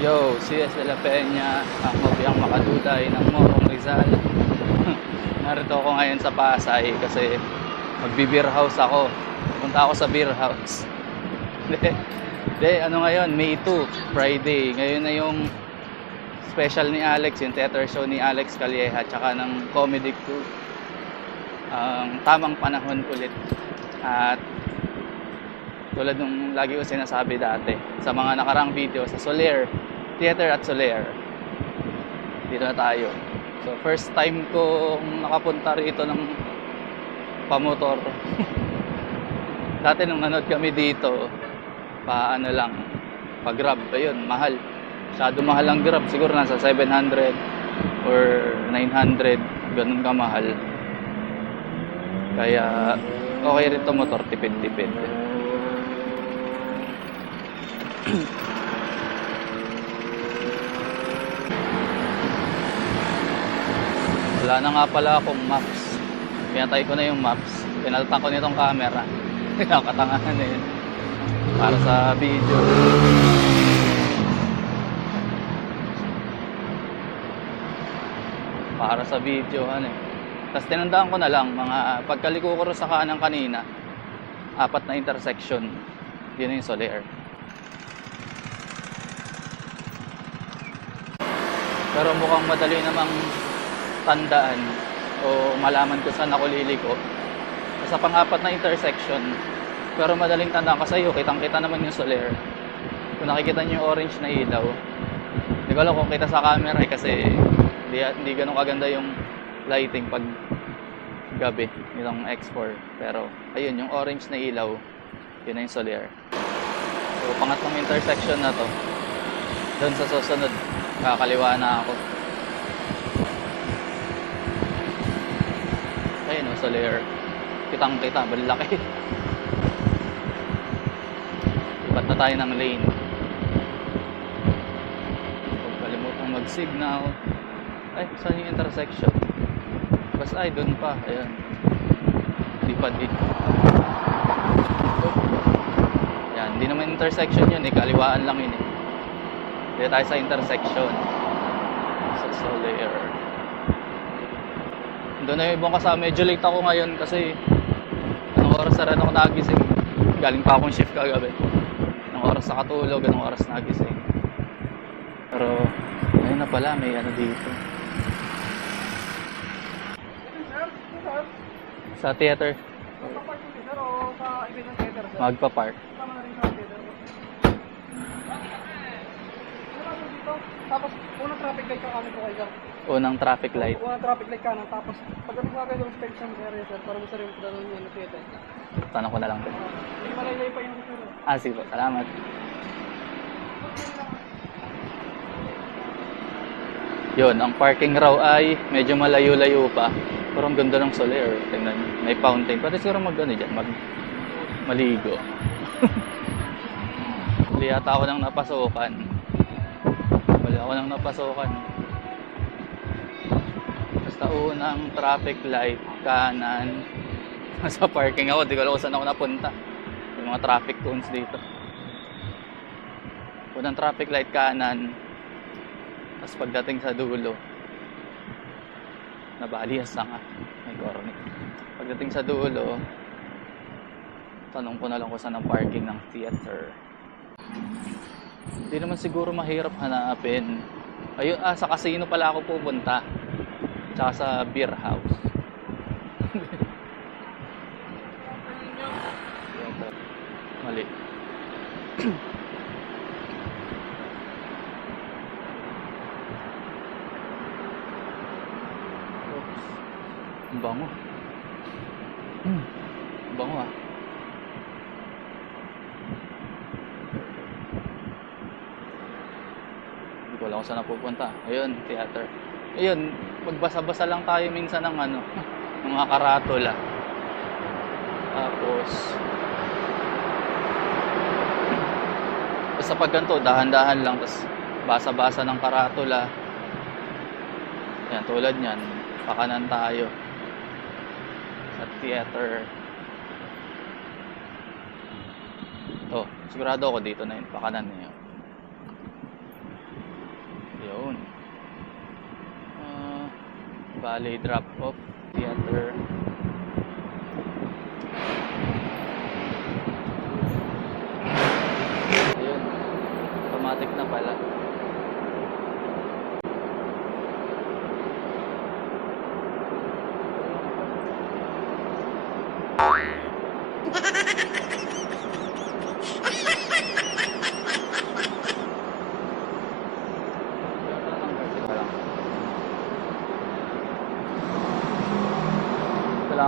Yo, CS de la Peña, ang mabiyang makaduday ng Morong Rizal. Narito ako ngayon sa Pasay kasi magbi-beer house ako. Punta ako sa beer house. Hindi, ano ngayon, May 2, Friday. Ngayon na yung special ni Alex, yung theater show ni Alex Calleja, tsaka ng Comedy Crew. Ang tamang panahon ulit. At tulad nung lagi ko sinasabi dati sa mga nakarang video sa Soler, Theater at Soler. Dito na tayo. So first time ko nakapunta rito ng pamotor. Dati nung nanood kami dito, pa ano lang, pa grab, ayun, mahal. Masyado mahal ang grab, siguro nasa 700 or 900, ganun kamahal. Kaya okay rin to motor, tipid-tipid. Wala na nga pala akong maps. Pinatay ko na yung maps. Pinaltan ko nitong camera. Nakatangahan na yun. Para sa video. Para sa video, ano eh. Tapos tinandaan ko na lang, mga pagkaliko ko sa kanan kanina, apat na intersection. Yun yung Soler. Pero mukhang madali namang tandaan o malaman ko saan ako liliko. Sa pang-apat na intersection, pero madaling tandaan kasi yun, kitang-kita naman yung Soler. Kung nakikita niyo yung orange na ilaw, hindi ko alam kung kita sa camera eh, kasi hindi, hindi ganun kaganda yung lighting pag gabi nitong X4. Pero ayun, yung orange na ilaw, yun na yung Soler. So pangatlong intersection na to, doon sa susunod, kakaliwa na ako. Ayun o, Soler. Kitang kita, balaki. Ibat na tayo ng lane. Huwag kalimutang mag-signal. Ay, saan yung intersection? Bas ay, doon pa. Ayan. Di pa di. Oh. Yan, di naman intersection yun eh. Kaliwaan lang yun eh. Dito tayo sa intersection. Sa Soler. Doon na yung ibang kasama. Medyo late ako ngayon kasi anong oras na rin ako nagising. Galing pa akong shift kagabi. Anong oras na katulog, anong oras nagising. Pero, ayun na pala, may ano dito. Sa theater, magpa-park. Tapos, unang traffic light ka kanan po kayo, sir. Unang traffic light. Unang traffic light kanan, tapos pagdating sa kayo ng inspection area, sir, para sa rin po dalawang yung theater. Tanong ko na lang. Hindi malaylay pa yung sir. Ah, sige po. Salamat. Yun, ang parking raw ay medyo malayo-layo pa. Pero ang ganda ng Soler. Tingnan nyo. May fountain. Pwede siguro mag ano dyan, mag maligo. Huli yata ako nang napasukan. Ako nang napasukan. Basta unang traffic light, kanan. Sa parking ako, di ko alam kung saan ako napunta. Yung mga traffic cones dito. Unang traffic light kanan. Tapos pagdating sa dulo, nabalihas na nga. May corny. Pagdating sa dulo, tanong ko na lang kung saan ang parking ng theater. Hindi naman siguro mahirap hanapin. Ayun, ah, sa casino pala ako pupunta. Tsaka sa beer house. Mali. Oops. Ang bango. Hmm. Ang bango ah. Hindi ko alam kung saan napupunta. Ayun, theater. Ayun, magbasa-basa lang tayo minsan ng ano, mga karatula. Tapos, basta pag ganito, dahan-dahan lang, tapos basa-basa ng karatula. Yan, tulad niyan, pakanan tayo sa theater. Oh, sigurado ako dito na yun, pakanan na yun. Valley Drop Off Theater. Ayun. Automatic na pala.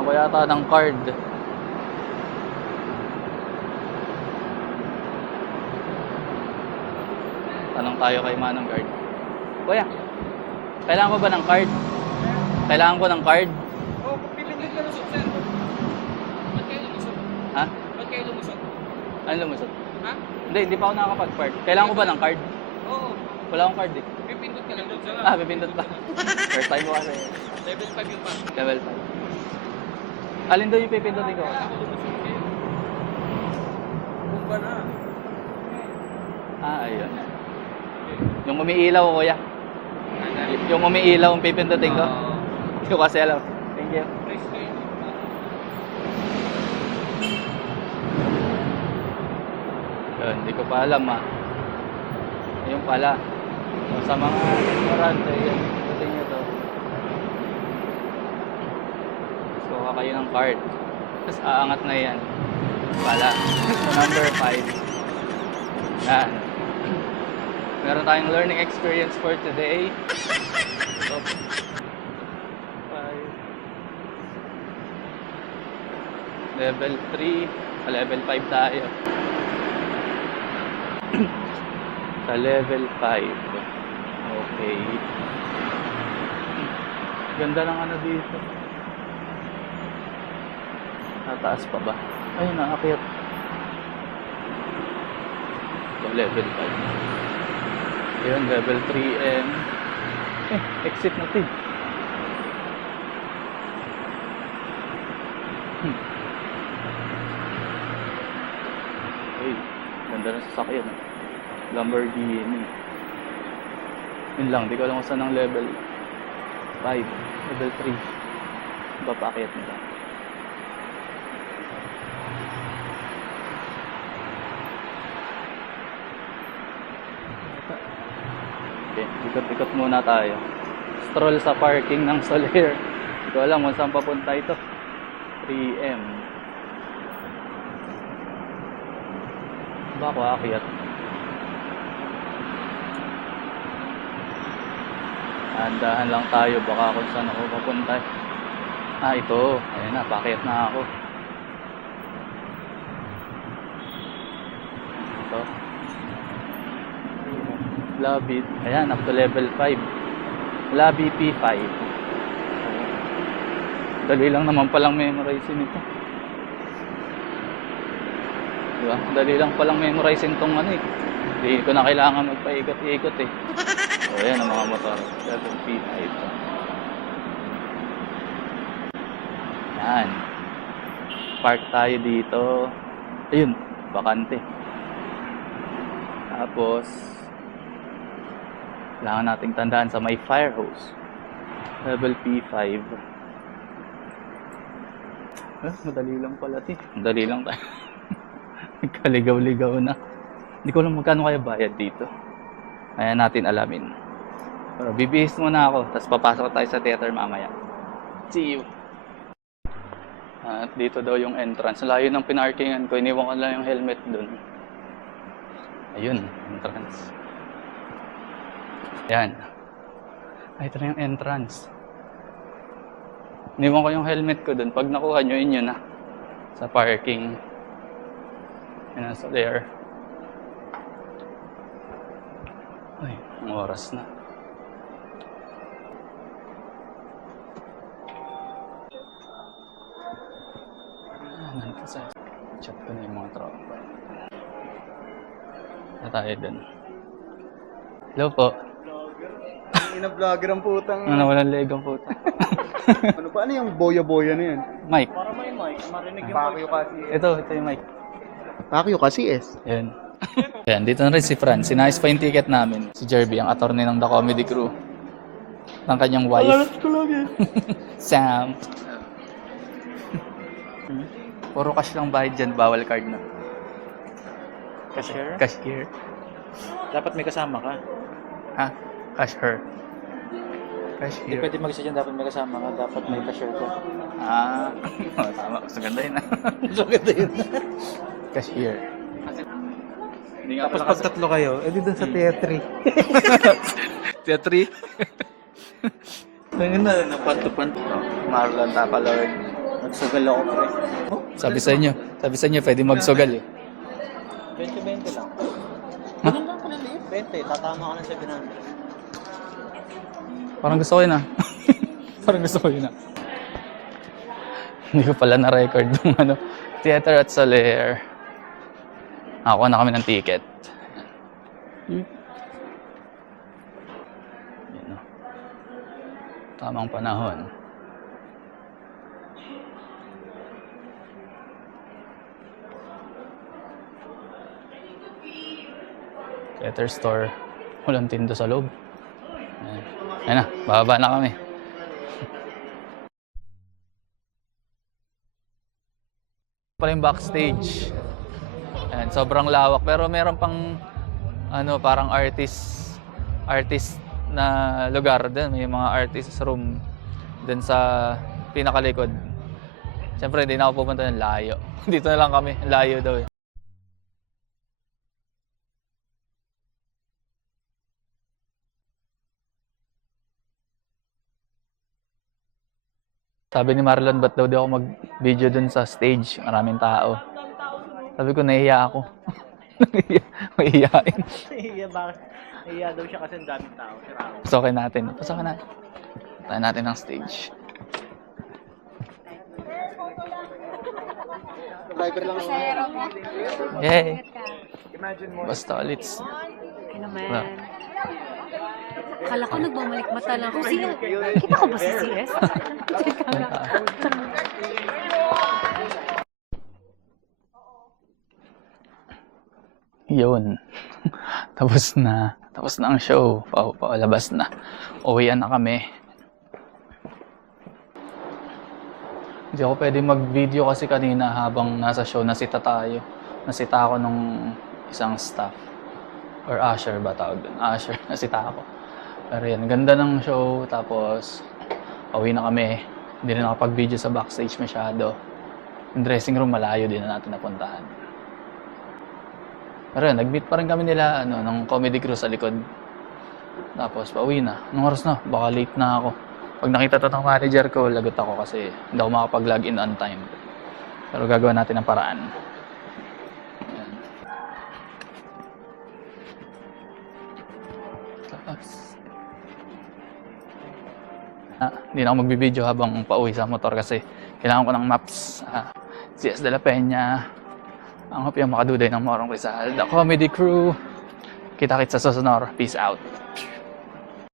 Kailangan ko yata ng card. Tanong tayo kay Manong Guard. Kuya, kailangan ko ba ng card? Kailangan ko ng card? Oh, pipindot ka lusot, sir. Ba't kayo lumusot? Ha? Ba't kayo lumusot? Ano lumusot? Ha? Hindi, hindi pa ako nakakapag-park. Kailangan ko ba ng card? Oo. Wala akong card eh. Pipindot ka lang doon Ah, pipindot pa. First time ko kasi. Level 5 yung pa. Level 5. Alin daw yung pipindutin ko? Bumba na. Ah, ayun. Yung umiilaw, kuya. Yung umiilaw ang pipindutin ko. Hindi ko kasi alam. Thank you. Yun. Hindi ko pa alam ah. Ayun pala. So, sa mga ignorante, yun, pindutin nyo to. So, kayo ng card. Tapos aangat na yan. Pala. number 5. Yan. Meron tayong learning experience for today. So, five. Level 3. Sa level 5 tayo. Sa level 5. Okay. Ganda ng ano dito. Tataas pa ba? Ayun, naakyat. So, level 5. Ayun, level 3 and... Eh, exit natin. Hmm. Ay, ganda ng sasakyan. ah. Lamborghini. Yun lang, di ko alam kung saan ang level 5, level 3. Iba pa akyat nila. Ikot-ikot muna tayo. Stroll sa parking ng Soler. Hindi ko alam kung saan papunta ito. 3M. Ba ako aakyat? Andahan lang tayo baka kung saan ako papunta. Ah, ito. Ayan na, pakyat na ako. Ito. Lobby. Ayan, up to level 5. Lobby P5. Dali lang naman palang memorizing ito. Diba? Dali lang palang memorizing tong ano eh. Hindi ko na kailangan magpaikot-ikot eh. O yan ang mga motor. Level P5. Yan. Park tayo dito. Ayun, bakante. Tapos, kailangan nating tandaan sa may fire hose. Level P5. Eh, madali lang pala, ti. Madali lang tayo. Nagkaligaw-ligaw na. Hindi ko alam magkano kaya bayad dito. Kaya natin alamin. Pero bibihis muna ako, tapos papasok tayo sa theater mamaya. See you! At dito daw yung entrance. Layo ng pinarkingan ko, iniwan ko lang yung helmet dun. Ayun, entrance. Yan. Ay, ito na yung entrance. Iniwan ko yung helmet ko dun. Pag nakuha nyo, yun na. Sa parking. Yan nasa there. Ay, ang oras na. Ah, nandito sa chat ko na yung mga tropa. Na tayo dun. Hello po. Ina-vlogger ang putang. Ano, walang leg ang puta. ano pa? Ano yung boya-boya na yan? Mike. Para may mic, marinig yung Pakyo kasi. Ito, ito yung mic. Pakyo kasi es. Yan. Yan, dito na rin si Fran. Sinayos pa yung ticket namin. Si Jerby, ang attorney ng The Comedy Crew. ng kanyang wife. Pangalat ko lang yan. Sam. Puro cash lang bayad dyan, bawal card na. Cashier? Cashier. Dapat may kasama ka. Ha? Cash her. Hindi pwede mag-isa dyan, dapat may kasama ka. Dapat may cashier ka. Ah, tama. Mas maganda yun ah. So, ganda yun. Cashier. Hindi nga Tapos pala pag kasi. tatlo kayo, edi dun sa teatri. Teatri. Ngayon na, napanto-panto. Marlon Tapalord. Nagsugal ako, pre. Sabi sa inyo, sabi sa inyo, pwede magsugal eh. 20-20 lang. Ha? Ganun lang kaliliit. 20, tatama ka ng 700. Parang gusto ko yun ah. Parang gusto ko yun ah. Hindi ko pala na-record yung ano, theater at Soler. Nakakuha na kami ng ticket. Yan oh. Tamang panahon. Theater store. Walang tinda sa loob. Ayan na, bababa na kami. pala yung backstage. Ayan, sobrang lawak pero meron pang ano parang artist artist na lugar din may mga artist room din sa pinakalikod. Siyempre hindi na ako pupunta ng layo. Dito na lang kami, layo daw eh. Sabi ni Marlon, ba't daw di ako mag-video dun sa stage? Maraming tao. Sabi ko, nahiya ako. Nahiya- Mahihiyain. Iya, bakit? Iya daw siya kasi ang daming tao. Pasokin natin. Pasokin natin. Tayo natin ng stage. Driver lang ako. Yay! Basta ulit. Ano naman. Akala ko nagbumalik mata lang ako. Sino? Kita ko ba si CS? Teka lang. Yun. Tapos na. Tapos na ang show. Pa palabas na. Uwian na kami. Hindi ako pwede mag-video kasi kanina habang nasa show nasita tayo. Nasita ako nung isang staff. Or usher ba tawag doon? Usher. Nasita ako. Pero yan, ganda ng show. Tapos, pauwi na kami. Hindi na nakapag-video sa backstage masyado. Yung dressing room malayo din na natin napuntahan. Pero yun, nag-meet pa rin kami nila ano, ng comedy crew sa likod. Tapos, pauwi na. Anong oras na? Baka late na ako. Pag nakita to ng manager ko, lagot ako kasi hindi ako makapag-log in on time. Pero gagawa natin ang paraan. Ayan. Hindi na ako magbibideo habang pauwi sa motor kasi kailangan ko ng maps. Ah, CS de la Peña, ang hopyang makaduday ng Morong Rizal, the comedy crew. Kita-kits sa susunod. Peace out.